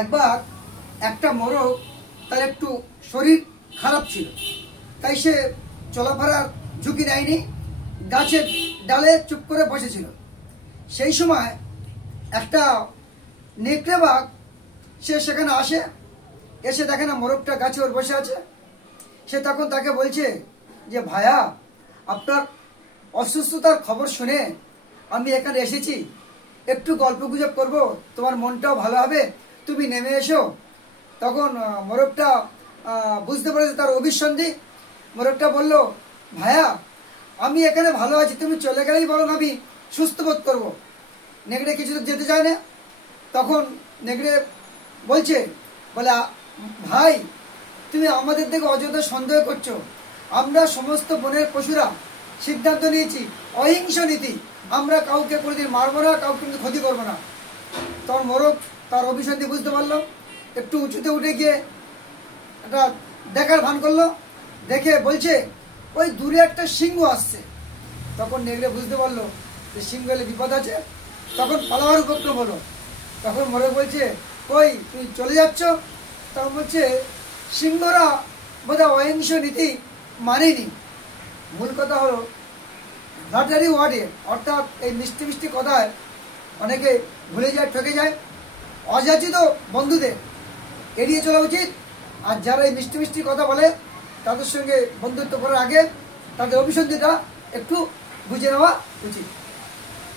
একবার একটা মোরগ তার একটু শরীর খারাপ ছিল, তাই সে চলাফেরার ঝুঁকি নেয়নি, গাছের ডালে চুপ করে বসেছিল। সেই সময় একটা নেকড়ে বাঘ সে সেখানে আসে, এসে দেখে না মোরগটা গাছে ওর বসে আছে। সে তখন তাকে বলছে যে ভাইয়া, আপনার অসুস্থতার খবর শুনে আমি এখানে এসেছি, একটু গল্প গুজব করবো, তোমার মনটাও ভালো হবে, তুমি নেমে এসো। তখন মোরগটা বুঝতে পেরেছে তার অভিসন্ধি। মোরগটা বলল, ভাইয়া আমি এখানে ভালো আছি, তুমি চলে গেলেই বরং আমি সুস্থ বোধ করবো। নেকড়ে কিছু যেতে চায় না। তখন নেকড়ে বলছে, বলে ভাই তুমি আমাদের দিকে অযথা সন্দেহ করছো। আমরা সমস্ত বনের পশুরা সিদ্ধান্ত নিয়েছি অহিংস নীতি, আমরা কাউকে কোনোদিন মারবো না, কাউকে কিন্তু ক্ষতি করবো না। তখন মোরগ তার অভিসন্ধি বুঝতে পারলো, একটু উঁচুতে উঠে গিয়ে একটা দেখার ভান করলো। দেখে বলছে ওই দূরে একটা সিংহ আসছে। তখন নেকড়ে বুঝতে পারলো যে সিংহ এলে বিপদ আছে। তখন পালাবার উপক্রম হলো। তখন মোরগ বলছে, ওই তুই চলে যাচ্ছ? তখন বলছে, সিংহরা বোধহয় অহিংস নীতি মানেনি। মূল কথা হলো ফ্ল্যাটারি ওয়ার্ডে, অর্থাৎ এই মিষ্টি মিষ্টি কথায় অনেকে ভুলে যায়, ঠকে যায়। অযাচিত বন্ধুদের এড়িয়ে চলা উচিত। আর যারা এই মিষ্টি মিষ্টি কথা বলে তাদের সঙ্গে বন্ধুত্ব করার আগে তাদের অভিসন্ধিটা একটু বুঝে নেওয়া উচিত।